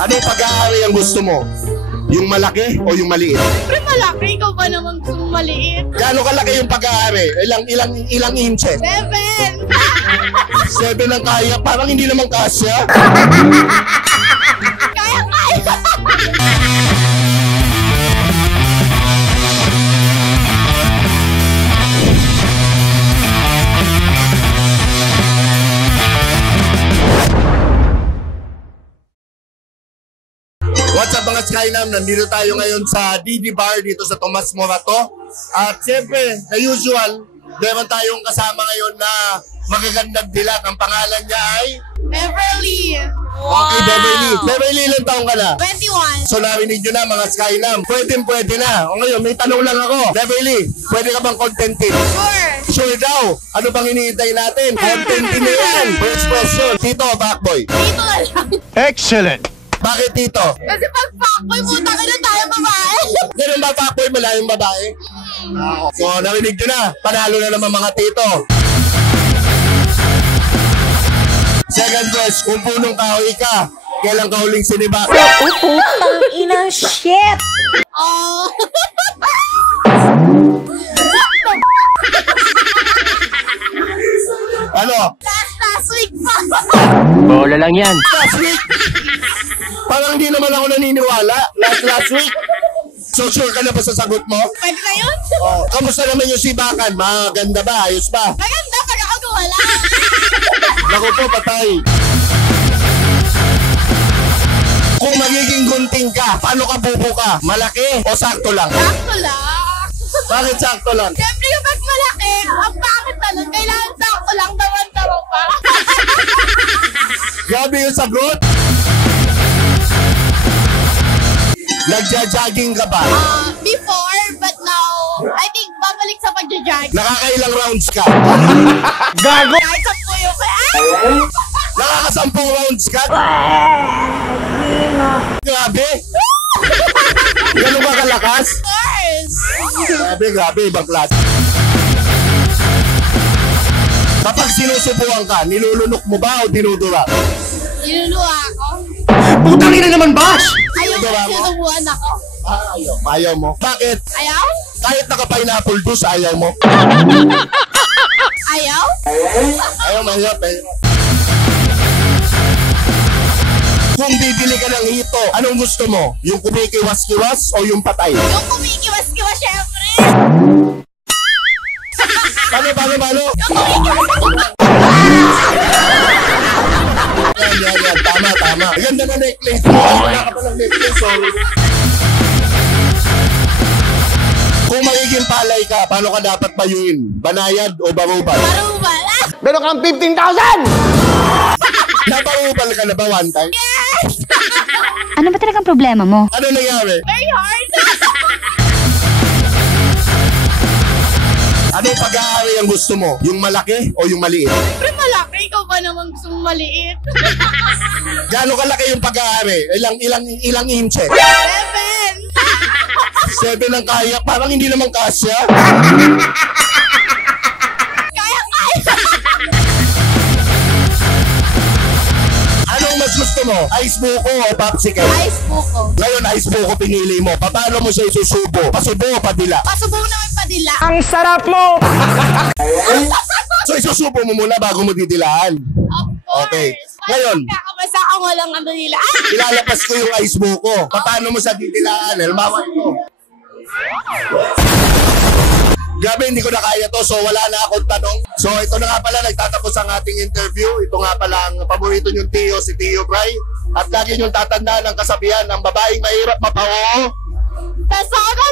Anong pag-aari ang gusto mo? Yung malaki o yung maliit? Siyempre malaki, ikaw ba naman gusto mong maliit? Gaano kalaki yung pag-aari? Ilang inches? 7! 7 ang kaya, parang hindi naman kasya. Kaya! What's up mga Skynam? Nandito tayo ngayon sa DD Bar dito sa Tomas Morato. At siyempre, na usual, meron tayong kasama ngayon na magagandang dilat. Ang pangalan niya ay? Beverly! Okay, Beverly. Beverly, ilang taong ka na? 21! So narinig nyo na mga Skynam. Pwede na. O ngayon, may tanong lang ako. Beverly, pwede ka bang contented? Sure! Sure daw. Ano bang hinihintay natin? Contented na yan. First question. Tito o Backboy? Dito na lang! Excellent! Bakit Tito? Kasi pag fuckboy, puta ka na tayo babae! Ganun ba Backboy? Malayong babae? So narinig nyo na. Panalo na naman mga Tito. Second verse, kung punong kahoy ka, kailan ka huling sinibak? Putang ina, shit! Oh! Ano? Last week pa! Bola lang yan. Last week? Parang hindi naman ako naniniwala. Last week? So sure ka na ba sa sagot mo? Pwede na yun? Oh, kamusta naman yung sibakan? Maganda ba? Ayos ba? Maganda pag ako wala! Naku po, patay. Kung magiging gunting ka, paano ka bubuka? Malaki o sakto lang? Sakto lang! Bakit sakto lang? Siyempre yung pag malaki, ang bakit na nun, kailangan sakto lang, dawan-dawa pa. Grabe yung sagot. Nagja-jogging ka ba? Before, but now, I think babalik sa pagja-jog. Nakakailang rounds ka? Gago! Kahit sa puyo ko, Nakakasampung rounds ka? Grabe! Ganun ba kalakas? Of course! Grabe, ibang klase. Kapag sinusubuan ka, nilulunok mo ba o dinudura? Inuluwa ako. Putang ina naman, Bash! Ayaw ko Dura mo? sinubuhan ako. Ayaw mo. Bakit? Ayaw? Kahit naka-pineapple juice, ayaw mo. Ayaw? Ayaw, mahirap eh. Kung bibili ka ng hito, anong gusto mo? Yung kumikiwas-kiwas o yung patay? Yung kumikiwas-kiwas, syempre! Paano? Yung kumikiwas-kiwas! Yan. Tama. Ganda na necklace mo. Wala ka pa ng necklace, sorry. Kung magiging palay ka, paano ka dapat bayuin? Banayad o barubal? Marubal! Meron kang 15,000! Nabarubal ka na ba one time? Yes! Ano ba talagang problema mo? Ano nangyari? Very hard! Anong pag-aari ang gusto mo? Yung malaki o yung maliit? Siyempre malaki, ikaw ba naman gusto mong maliit? Gaano kalaki yung pag-aari? Ilang inches? 7! 7 ang kaya, parang hindi naman kasya. Kaya! Anong mas gusto mo? Ice buko o popsicle? Ice buko. Ngayon, ice buko pinili mo. Paano mo siya isusubo? Pasubo o padila? Pasubo naman padila. Ang sarap mo! So isusubo mo muna bago mo didilaan. Of course. Okay. Ngayon. Kakabasa ka walang ano nila. Ilalapas ko yung ice buko. Paano mo siya didilaan? Halimbawa ito. Grabe, hindi ko na kaya to. So wala na akong tanong. So ito na nga pala, nagtatapos ang ating interview. Ito nga pala ang paborito niyong Tio, si Tio Bray. At lagi niyong tatandaan ang kasabihan ng babaeng mahirap mapao. Tasama